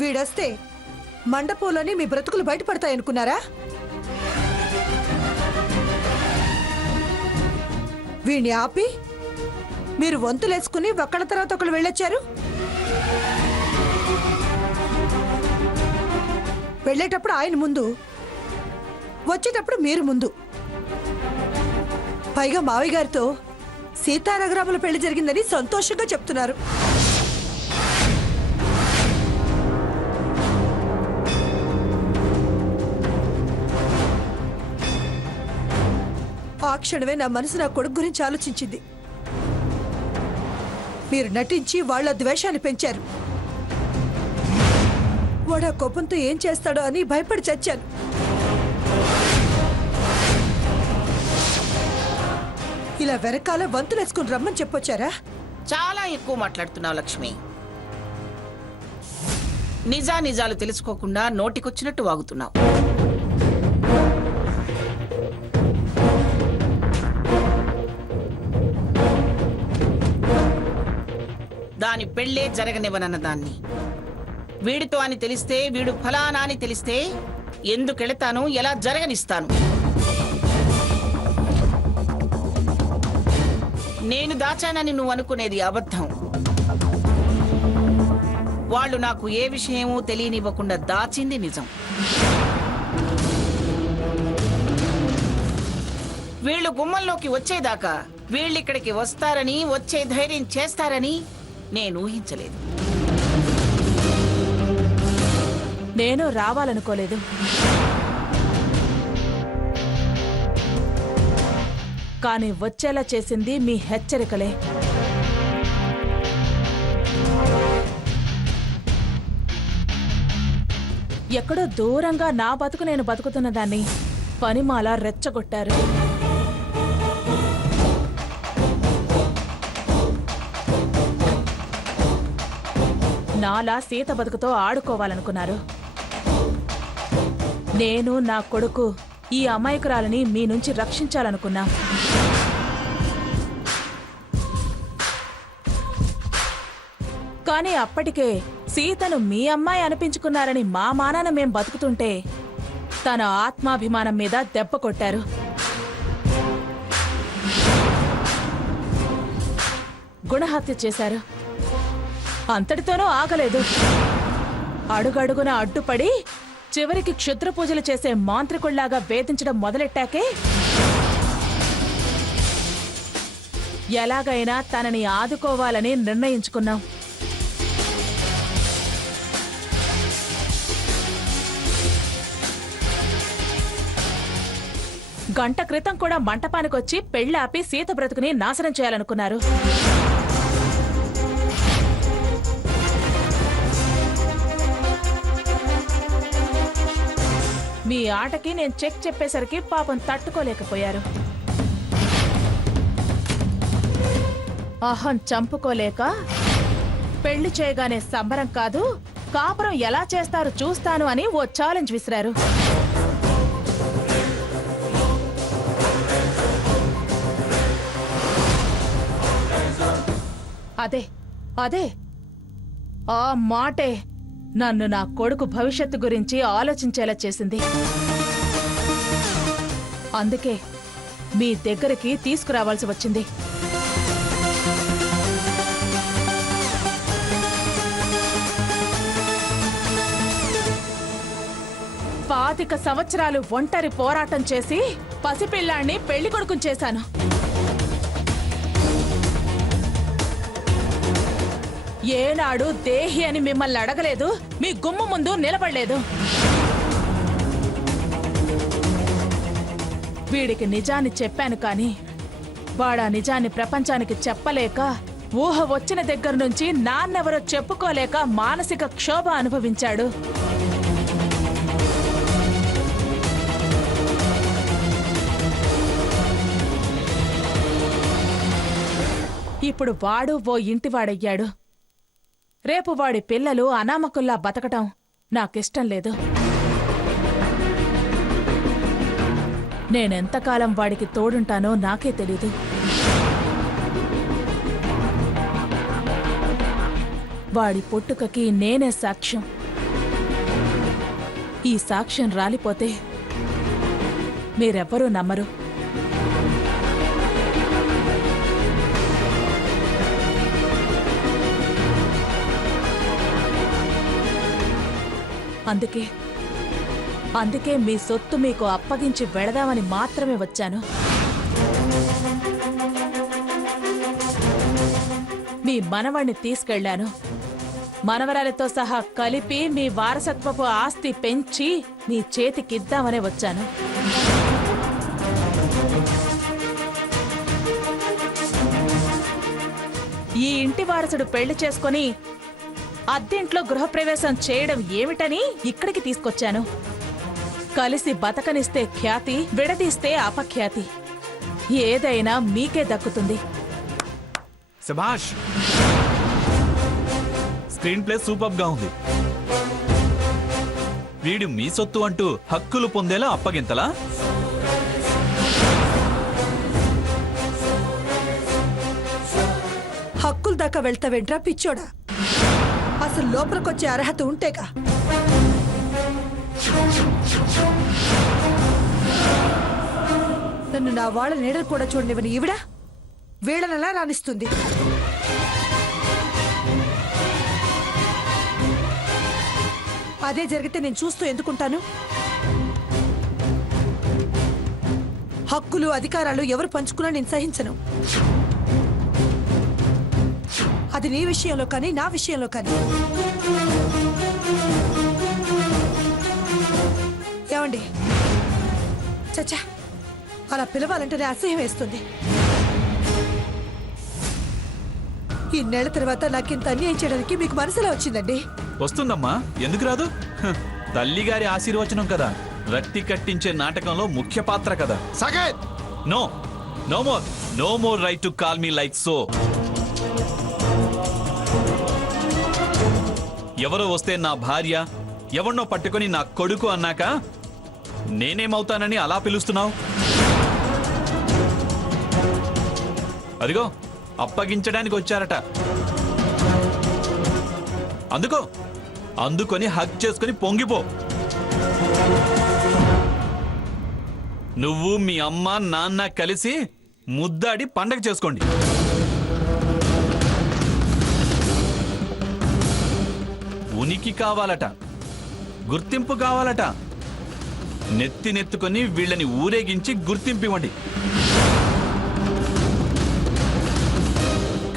వీడొస్తే మండపంలోని మీ బ్రతుకులు బయటపడతాయనుకున్నారా? వీణ్ణి ఆపి మీరు వంతులేసుకుని ఒక్కళ్ళ తర్వాత ఒకళ్ళు వెళ్ళొచ్చారు. వెళ్ళేటప్పుడు ఆయన ముందు, వచ్చేటప్పుడు మీరు ముందు. పైగా మావయ్య గారితో సీతారామరాముల పెళ్లి జరిగిందని సంతోషంగా చెప్తున్నారు. ఆ క్షణమే నా మనసు నా కొడుకు గురించి ఆలోచించింది. మీరు నటించి వాళ్ళ ద్వేషాన్ని పెంచారు. వాడు ఆ కోపంతో ఏం చేస్తాడో అని భయపడి చచ్చాను. ఇలా వెనకాల వంతులేసుకుని రమ్మని చెప్పొచ్చారా? చాలా ఎక్కువ మాట్లాడుతున్నావు లక్ష్మి. నిజాలు తెలుసుకోకుండా నోటికొచ్చినట్టు వాగుతున్నావు. దాని పెళ్లే జరగనివ్వనన్న దాన్ని వీడితో అని తెలిస్తే, వీడు ఫలానా అని తెలిస్తే ఎందుకెళతాను, ఎలా జరగనిస్తాను? నేను దాచానని నువ్వు అనుకునేది అబద్ధం. వాళ్ళు నాకు ఏ విషయమూ తెలియనివ్వకుండా దాచింది నిజం. వీళ్ళు గుమ్మంలోకి వచ్చేదాకా వీళ్ళిక్కడికి వస్తారని, వచ్చే ధైర్యం చేస్తారని నేను ఊహించలేదు. నేను రావాలనుకోలేదు. కానీ వచ్చేలా చేసింది మీ హెచ్చరికలే. ఎక్కడో దూరంగా నా బతుకు నేను బతుకుతున్న దాన్ని పనిమాల రెచ్చగొట్టారు. నాలా సీత బతుకుతో ఆడుకోవాలనుకున్నారు. నేను నా కొడుకు ఈ అమాయకురాలని మీ నుంచి రక్షించాలనుకున్నా. కానీ అప్పటికే సీతను మీ అమ్మాయి అనిపించుకున్నారని మా మానాన మేం బతుకుతుంటే తన ఆత్మాభిమానం మీద దెబ్బ కొట్టారు. గుణహత్య చేశారు. అంతటితోనూ ఆగలేదు. అడుగడుగున అడ్డుపడి చివరికి క్షుద్ర పూజలు చేసే మాంత్రికుళ్లాగా వేధించడం మొదలెట్టాకే ఎలాగైనా తనని ఆదుకోవాలని నిర్ణయించుకున్నాం. గంట క్రితం కూడా మంటపానికొచ్చి పెళ్లాపి సీత బ్రతుకుని నాశనం చేయాలనుకున్నారు. మీ ఆటకి నేను చెక్ చెప్పేసరికి పాపం తట్టుకోలేకపోయారు. అహం చంపుకోలేక పెళ్లి చేయగానే సంబరం కాదు, కాపురం ఎలా చేస్తారు చూస్తాను అని ఓ ఛాలెంజ్ విసిరారు. అదే ఆ మాటే నన్ను నా కొడుకు భవిష్యత్తు గురించి ఆలోచించేలా చేసింది. అందుకే మీ దగ్గరికి తీసుకురావాల్సి వచ్చింది. 25 సంవత్సరాలు ఒంటరి పోరాటం చేసి పసిపిల్లాన్ని పెళ్లి కొడుకుని చేశాను. ఏనాడు దేహి అని మిమ్మల్ని అడగలేదు, మీ గుమ్మ ముందు నిలబడలేదు. వీడికి నిజాన్ని చెప్పాను కానీ వాడా నిజాన్ని ప్రపంచానికి చెప్పలేక, ఊహ వచ్చిన దగ్గర నుంచి నాన్నెవరో చెప్పుకోలేక మానసిక క్షోభ అనుభవించాడు. ఇప్పుడు వాడు ఓ ఇంటివాడయ్యాడు. రేపు వాడి పిల్లలు అనామకుల్లా బతకటం నాకిష్టం లేదు. నేనెంతకాలం వాడికి తోడుంటానో నాకే తెలీదు. వాడి పుట్టుకకి నేనే సాక్ష్యం. ఈ సాక్ష్యం రాలిపోతే మీరెవ్వరూ నమ్మరు. అందుకే మీ సొత్తు మీకు అప్పగించి వెళదామని మాత్రమే వచ్చాను. మీ మనవణ్ణి తీసుకెళ్లాను. మనవరాలతో సహా కలిపి మీ వారసత్వపు ఆస్తి పెంచి మీ చేతికిద్దామనే వచ్చాను. ఈ ఇంటి వారసుడు పెళ్లి చేసుకొని అద్దెంట్లో గృహప్రవేశం చేయడం ఏమిటని ఇక్కడికి తీసుకొచ్చాను. కలిసి బతకనిస్తే ఖ్యాతి, విడదీస్తే అపఖ్యాతి. ఏదైనా మీకే దక్కుతుంది. శభాష్, స్క్రీన్ ప్లే సూపర్ గా ఉంది. వీడు మీ సొత్తు అంటూ హక్కులు పొందేలా అప్పగింతలా? హక్కుల దాకా వెళ్తావేంట్రా పిచ్చోడా? అసలు లోపలికొచ్చే అర్హత ఉంటేగా. నన్ను నా వాళ్ళ నీడలు కూడా చూడనివ్వని ఈవిడ వీళ్ళనలా రాణిస్తుంది. అదే జరిగితే నేను చూస్తూ ఎందుకుంటాను? హక్కులు అధికారాలు ఎవరు పంచుకున్నా నేను సహించను. అది నీ విషయంలో కానీ నా విషయంలో కానీ. ఏమండి, చచ్చా, అలా పిలవాలంటేనే అసహ్యం వేస్తుంది. ఈ నెల తర్వాత నాకింత అన్యాయం చేయడానికి మీకు మనసులా వచ్చిందండి. వస్తుందమ్మా, ఎందుకు రాదు? తల్లిగారి ఆశీర్వచనం కదా, రక్తి కట్టించే నాటకంలో ముఖ్య పాత్ర కదా. Saket, no no more right to call me like so. ఎవరో వస్తే నా భార్య, ఎవరినో పట్టుకొని నా కొడుకు అన్నాక నేనేమవుతానని అలా పిలుస్తున్నావు? అదిగో అప్పగించడానికి వచ్చారట. అందుకొని హక్ చేసుకుని పొంగిపో. నువ్వు మీ అమ్మ నాన్న కలిసి ముద్దాడి పండగ చేసుకోండి. ఉనికి కావాలట, గుర్తింపు కావాలట. నెత్తినెత్తుకొని వీళ్ళని ఊరేగించి గుర్తింపు ఇవ్వండి.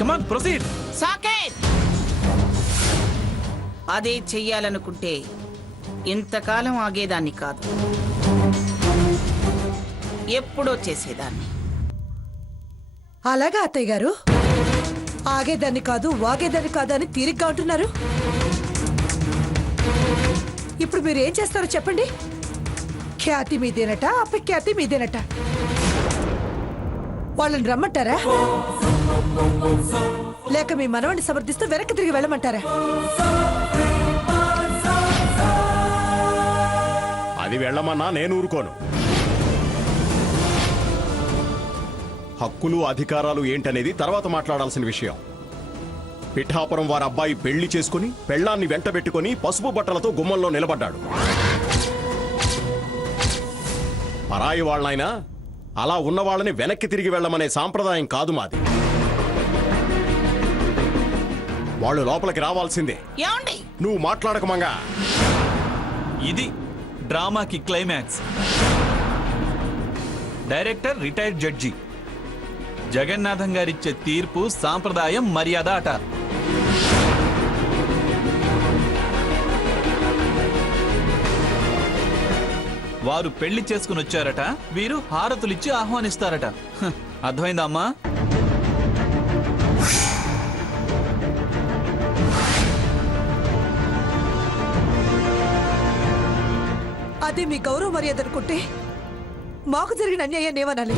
కమాన్, ప్రొసీడ్. సాకేత్! అదే చెయ్యాలనుకుంటే ఇంతకాలం ఆగేదాన్ని కాదు, ఎప్పుడో చేసేదాన్ని. అలాగా అత్తయ్య గారు? ఆగేదాన్ని కాదు, వాగేదాన్ని కాదు అని తీరిగ్గా ఉంటున్నారు. ఇప్పుడు మీరు ఏం చేస్తారో చెప్పండి. ఖ్యాతి మీదేనట, అపఖ్యాతి మీదేనట. వాళ్ళని రమ్మంటారా, లేక మీ మనవడిని సమర్థిస్తూ వెనక్కి తిరిగి వెళ్ళమంటారా? అది వెళ్ళమన్నా నేను ఊరుకోను. హక్కులు అధికారాలు ఏంటనేది తర్వాత మాట్లాడాల్సిన విషయం. పిఠాపురం వారి అబ్బాయి పెళ్లి చేసుకుని పెళ్లాన్ని వెంటబెట్టుకుని పసుపు బట్టలతో గుమ్మంలో నిలబడ్డాడు. పరాయి వాళ్ళనైనా అలా ఉన్న వాళ్ళని వెనక్కి తిరిగి వెళ్ళమనే సాంప్రదాయం కాదు మాది. వాళ్ళు లోపలికి రావాల్సిందే. ఏమండి? నువ్వు మాట్లాడక మంగా. ఇది డ్రామాకి climax. Director retired judge. Jagannatham గారిచ్చే తీర్పు సాంప్రదాయం, మర్యాద అట. వారు పెళ్లి చేసుకుని వచ్చారట, వీరు హారతులిచ్చి ఆహ్వానిస్తారట. అర్థమైందా అమ్మా? అదే మీ గౌరవ మర్యాద అనుకుంటే మాకు జరిగిన అన్యాయాన్ని ఏమనాలి?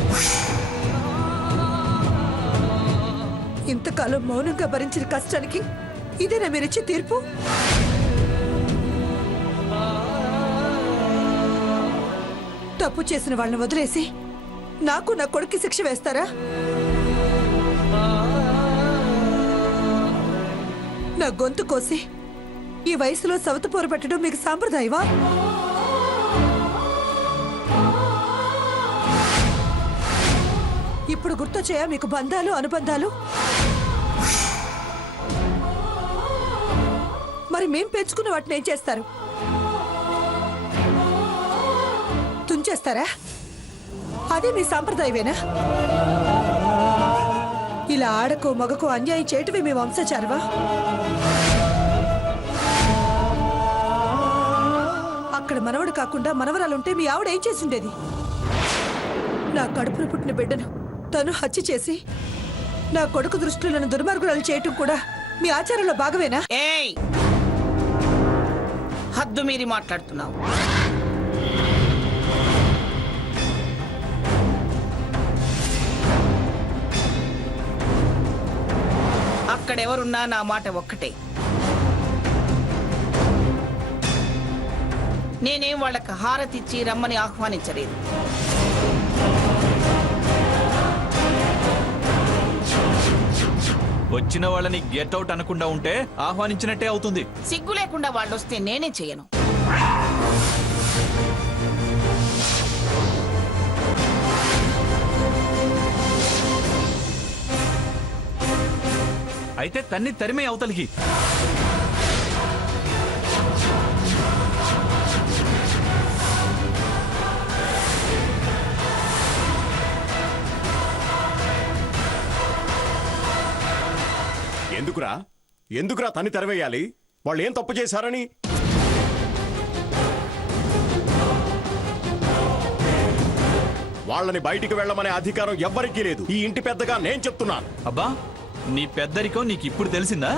ఇంతకాలం మౌనంగా భరించిన కష్టానికి ఇదేనా మీరిచ్చే తీర్పు? తప్పు చేసిన వాళ్ళని వదిలేసి నాకు నా కొడుక్కి శిక్ష వేస్తారా? నా గొంతు కోసి ఈ వయసులో సవత పోరు పెట్టడం మీకు సాంప్రదాయమా? ఇప్పుడు గుర్తొచ్చాయా మీకు బంధాలు అనుబంధాలు? మరి మేం పెంచుకున్న వాటిని ఏం చేస్తారు? తుంచేస్తారా? అదే మీ సాంప్రదాయమేనా? ఇలా ఆడకో మగకో అన్యాయం చేయటమే మీ వంశాచారమా? అక్కడ మనవడు కాకుండా మనవరాలుంటే మీ ఆవిడ ఏం చేసి ఉండేది? నా కడుపున పుట్టిన బిడ్డను తను హత్య చేసి నా కొడుకు దృష్టిలో నన్ను దుర్మార్గురాలు చేయటం కూడా మీ ఆచారంలో భాగమేనా? ఏయ్, హద్దు మీరి మాట్లాడుతున్నావు. అక్కడెవరున్నా నా మాట ఒక్కటే. నేనేం వాళ్ళకి హారతిచ్చి రమ్మని ఆహ్వానించలేదు. వచ్చిన వాళ్ళని గెట్అవుట్ అనకుండా ఉంటే ఆహ్వానించినట్టే అవుతుంది. సిగ్గు లేకుండా వాళ్ళు వస్తే నేనే చేయను. అయితే తన్ని తరిమే అవతలికి. ఎందుకురా తన్ని తెరవేయాలి? వాళ్ళు ఏం తప్పు చేశారని? వాళ్ళని బయటికి వెళ్ళమనే అధికారం ఎవ్వరికీ లేదు. ఈ ఇంటి పెద్దగా నేను చెప్తున్నాను. అబ్బా, నీ పెద్దరికం నీకు ఇప్పుడు తెలిసిందా?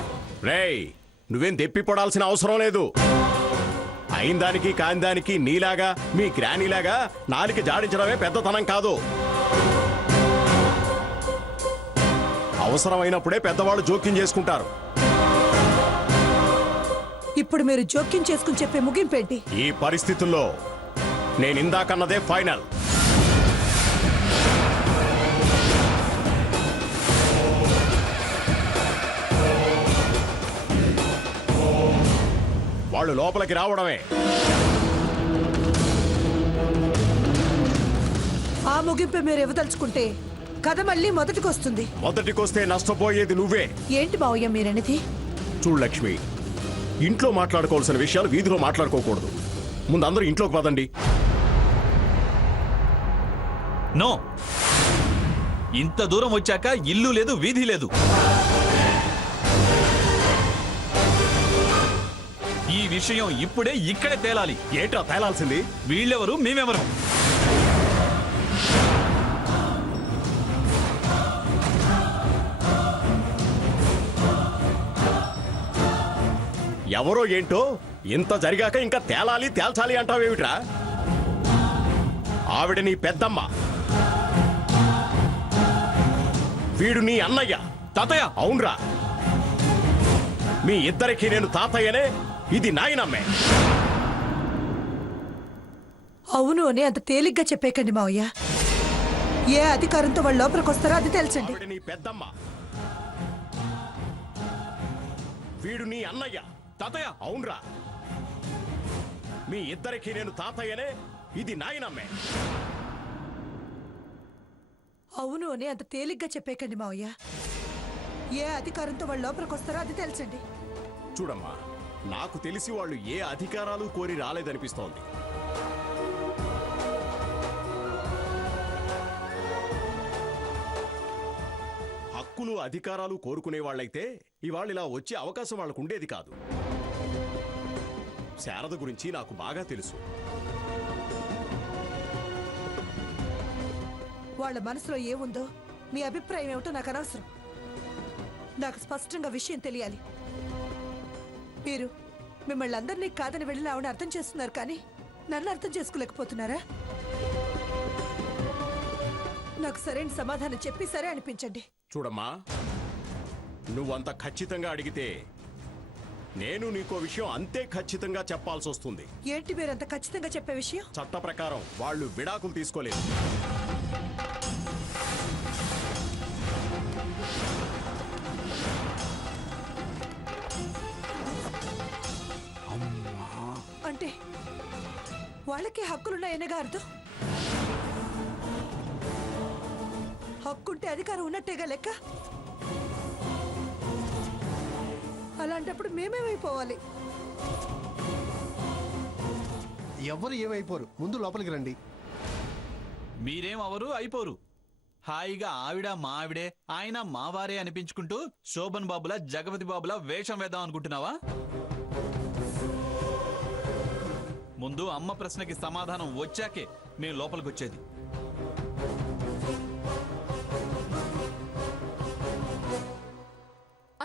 రేయ్, నువ్వేం తెప్పిపడాల్సిన అవసరం లేదు. అయిన దానికి కాని దానికి నీలాగా మీ గ్రానీలాగా నాలిక జాడించడమే పెద్దతనం కాదు. అవసరమైనప్పుడే పెద్దవాళ్ళు జోక్యం చేసుకుంటారు. ఇప్పుడు మీరు జోక్యం చేసుకుని చెప్పే ముగింపేంటి? ఈ పరిస్థితుల్లో నేను ఇందాకన్నదే ఫైనల్. వాళ్ళు లోపలికి రావడమే. ఆ ముగింపే మీరు ఇవ్వదలుచుకుంటే కథ మళ్ళీ మొదటికొస్తుంది. మొదటికొస్తే నష్టపోయేది నువ్వే. ఏంటి మావయ్య మీరనేది? చూడు లక్ష్మి, ఇంట్లో మాట్లాడుకోవాల్సిన విషయాలు వీధిలో మాట్లాడుకోకూడదు. ముందు అందరూ ఇంట్లోకి పదండి. నో, ఇంత దూరం వచ్చాక ఇల్లు లేదు, వీధి లేదు. ఈ విషయం ఇప్పుడే ఇక్కడే తేలాలి. ఏంట్రా తేలాల్సింది? వీళ్ళెవరు, మేమెవరు? ఎవరో ఏంటో ఇంత జరిగాక ఇంకా తేలాలి తేల్చాలి అంటావేమిట్రా? ఆవిడ నీ పెద్దమ్మ, వీడు నీ అన్నయ్య. తాతయ్య. అవునరా, మీ ఇద్దరికి నేను తాతయ్యనే. ఇది నాయనమ్మే. అవును అని అంత తేలిగ్గా చెప్పేకండి మావయ్య. ఏ అధికారంతో వాళ్ళు లోపలికి వస్తారో అది తెలుసండి. ఆవిడ నీ పెద్దమ్మ, వీడు నీ అన్నయ్య. తాతయ్య. అవునరా, మీ ఇద్దరికి నేను తాతయ్యనే. ఇది నాయనమ్మే. అవును అని అంత తేలిగ్గా చెప్పేకండి మావయ్య. ఏ అధికారంతో వాళ్ళు లోపలికి వస్తారో అది తెలుసండి. చూడమ్మా, నాకు తెలిసి వాళ్ళు ఏ అధికారాలు కోరి రాలేదనిపిస్తోంది. హక్కులు అధికారాలు కోరుకునే వాళ్ళైతే ఇవాళ ఇలా వచ్చే అవకాశం వాళ్ళకు ఉండేది కాదు. శారద గురించి నాకు బాగా తెలుసు. వాళ్ళ మనసులో ఏముందో, మీ అభిప్రాయం ఏమిటో నాకు అనవసరం. నాకు స్పష్టంగా విషయం తెలియాలి. మీరు మిమ్మల్ని అందరినీ కాదని వెళ్ళి ఆవిడ అర్థం చేస్తున్నారు, కానీ నన్ను అర్థం చేసుకోలేకపోతున్నారా? నాకు సరైన సమాధానం చెప్పి సరే అనిపించండి. చూడమ్మా, నువ్వంత ఖచ్చితంగా అడిగితే నేను నీకో విషయం అంతే ఖచ్చితంగా చెప్పాల్సి వస్తుంది. ఏంటి మీరంత ఖచ్చితంగా చెప్పే విషయం? చట్ట ప్రకారం వాళ్ళు విడాకులు తీసుకోలేదు. అంటే వాళ్ళకి హక్కులున్నాయనగా అర్థం? హక్కుంటే అధికారం ఉన్నట్టేగా లెక్క. అలాంటప్పుడు మేమేమైపోవాలి? ఎవరు ఏమైపోరు, ముందు లోపలికి రండి. మీరేం అవరు అయిపోరు. హాయిగా ఆవిడ మా ఆవిడే, ఆయన మా వారే అనిపించుకుంటూ శోభన్ బాబులా జగపతి బాబులా వేషం వేద్దాం అనుకుంటున్నావా? ముందు అమ్మ ప్రశ్నకి సమాధానం వచ్చాకే మేము లోపలికి వచ్చేది.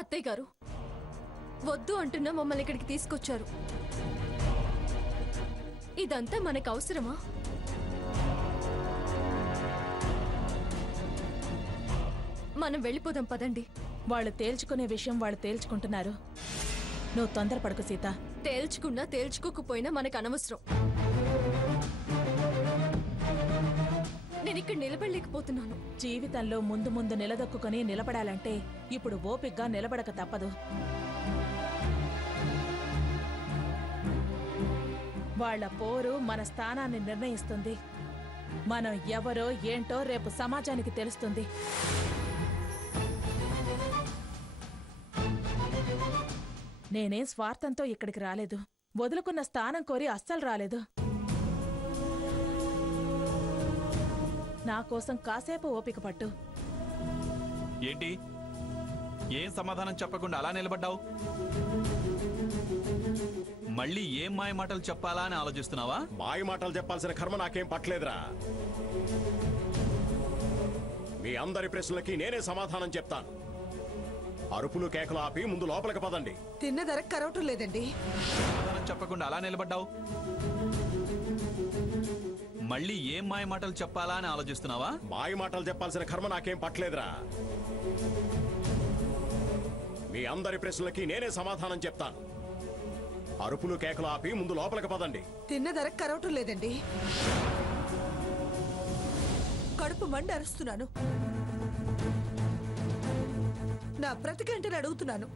అత్తయ్య గారు, వద్దు అంటున్నా మమ్మల్ని ఇక్కడికి తీసుకొచ్చారు. ఇదంతా మనకు అవసరమా? మనం వెళ్ళిపోదాం పదండి. వాళ్ళు తేల్చుకునే విషయం వాళ్ళు తేల్చుకుంటున్నారు. నువ్వు తొందరపడకు సీత. తేల్చుకున్నా తేల్చుకోకపోయినా మనకు అనవసరం. నేను ఇక్కడ నిలబడలేకపోతున్నాను. జీవితంలో ముందు ముందు నిలదొక్కుని నిలబడాలంటే ఇప్పుడు ఓపిగ్గా నిలబడక తప్పదు. వాళ్ళ పోరు మన స్థానాన్ని నిర్ణయిస్తుంది. మనం ఎవరో ఏంటో రేపు సమాజానికి తెలుస్తుంది. నేనేం స్వార్థంతో ఇక్కడికి రాలేదు. వదులుకున్న స్థానం కోరి అస్సలు రాలేదు. నా కోసం కాసేపు ఓపిక పట్టు. ఏంటి, ఏం సమాధానం చెప్పకుండా అలా నిలబడ్డావు? మళ్ళీ ఏం మాయ మాటలు చెప్పాలా అని ఆలోచిస్తున్నావా? మాయ మాటలు చెప్పాల్సిన కర్మ నాకేం పట్టలేదురా. మీ అందరి ప్రశ్నలకి నేనే సమాధానం చెప్తాను. అరుపులు కేకలు ఆపి ముందు లోపలికి పదండి. తిన్న ధర కరవటం లేదండి. సమాధానం చెప్పకుండా అలా నిలబడ్డావు. మళ్ళీ ఏం మాయ మాటలు చెప్పాలా అని ఆలోచిస్తున్నావా? మాయ మాటలు చెప్పాల్సిన కర్మ నాకేం పట్టలేదురా. మీ అందరి ప్రశ్నలకి నేనే సమాధానం చెప్తాను. అరుపులు కేకలు ఆపి ముందు లోపలికి పదండి. తిన్న ధర కరవటం లేదండి. కడుపు మండి అరుస్తున్నాను. నా ప్రతిగంటని అడుగుతున్నాను.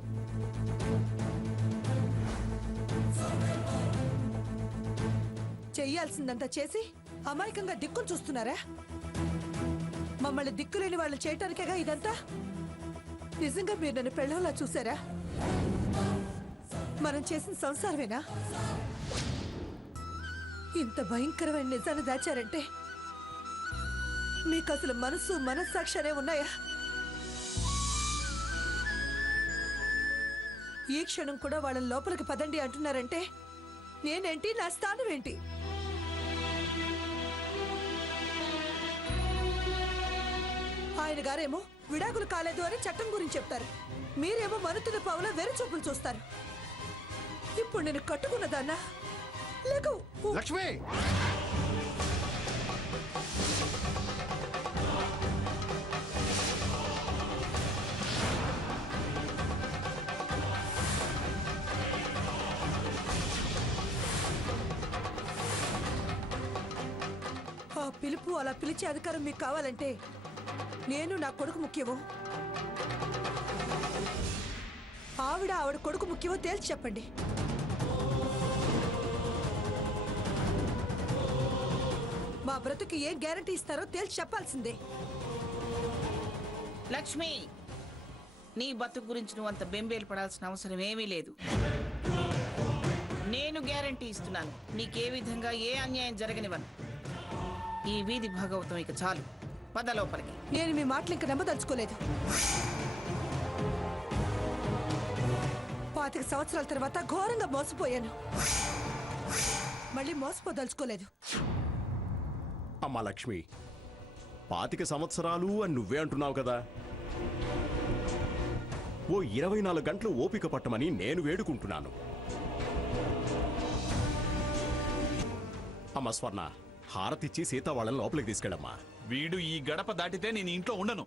చెయ్యాల్సిందంతా చేసి అమాయకంగా దిక్కులు చూస్తున్నారా? మమ్మల్ని దిక్కులేని వాళ్ళు చేయటానికేగా ఇదంతా? నిజంగా మీరు నన్ను పెళ్ళంలా చూసారా? మనం చేసిన సంసారమేనా? ఇంత భయంకరమైన నిజాన్ని దాచారంటే మీకు అసలు మనసు మనస్సాక్షి అనే ఉన్నాయా? ఈ క్షణం కూడా వాళ్ళని లోపలికి పదండి అంటున్నారంటే నేనేంటి, నా స్థానం ఏంటి? ఆయన గారేమో విడాకులు కాలేదు అని చట్టం గురించి చెప్తారు. మీరేమో మనుతున్న పావుల వెరు చూపులు చూస్తారు. ఇప్పుడు నేను కట్టుకున్నదాన్నా లేక లక్ష్మి, ఆ పిలుపు అలా పిలిచే అధికారం మీకు కావాలంటే నేను నా కొడుకు ముఖ్యమో, ఆవిడ కొడుకు ముఖ్యమో తేల్చి చెప్పండి. మా బ్రతుకు ఏం గ్యారంటీ ఇస్తారో తేల్చి చెప్పాల్సిందే. లక్ష్మి, నీ బతుకు గురించి నువ్వు అంత బెంబేలు పడాల్సిన అవసరం ఏమీ లేదు. నేను గ్యారంటీ ఇస్తున్నాను, నీకే విధంగా ఏ అన్యాయం జరగనివ్వను. ఈ వీధి భాగవతం ఇక చాలు, పద లోపలికి. నేను మీ మాటలు ఇంకా నమ్మదలుచుకోలేదు. 25 సంవత్సరాల తర్వాత ఘోరంగా మోసపోయాను. మళ్ళీ మోసపోదలుచుకోలేదు. అమ్మా లక్ష్మి, 25 సంవత్సరాలు అని నువ్వే అంటున్నావు కదా. ఓ 24 గంటలు ఓపిక పట్టమని నేను వేడుకుంటున్నాను. అమ్మ స్వర్ణ, హారతిచ్చి సీత వాళ్ళని లోపలికి తీసుకెళ్ళమ్మా. వీడు ఈ గడప దాటితే నేను ఇంట్లో ఉండను.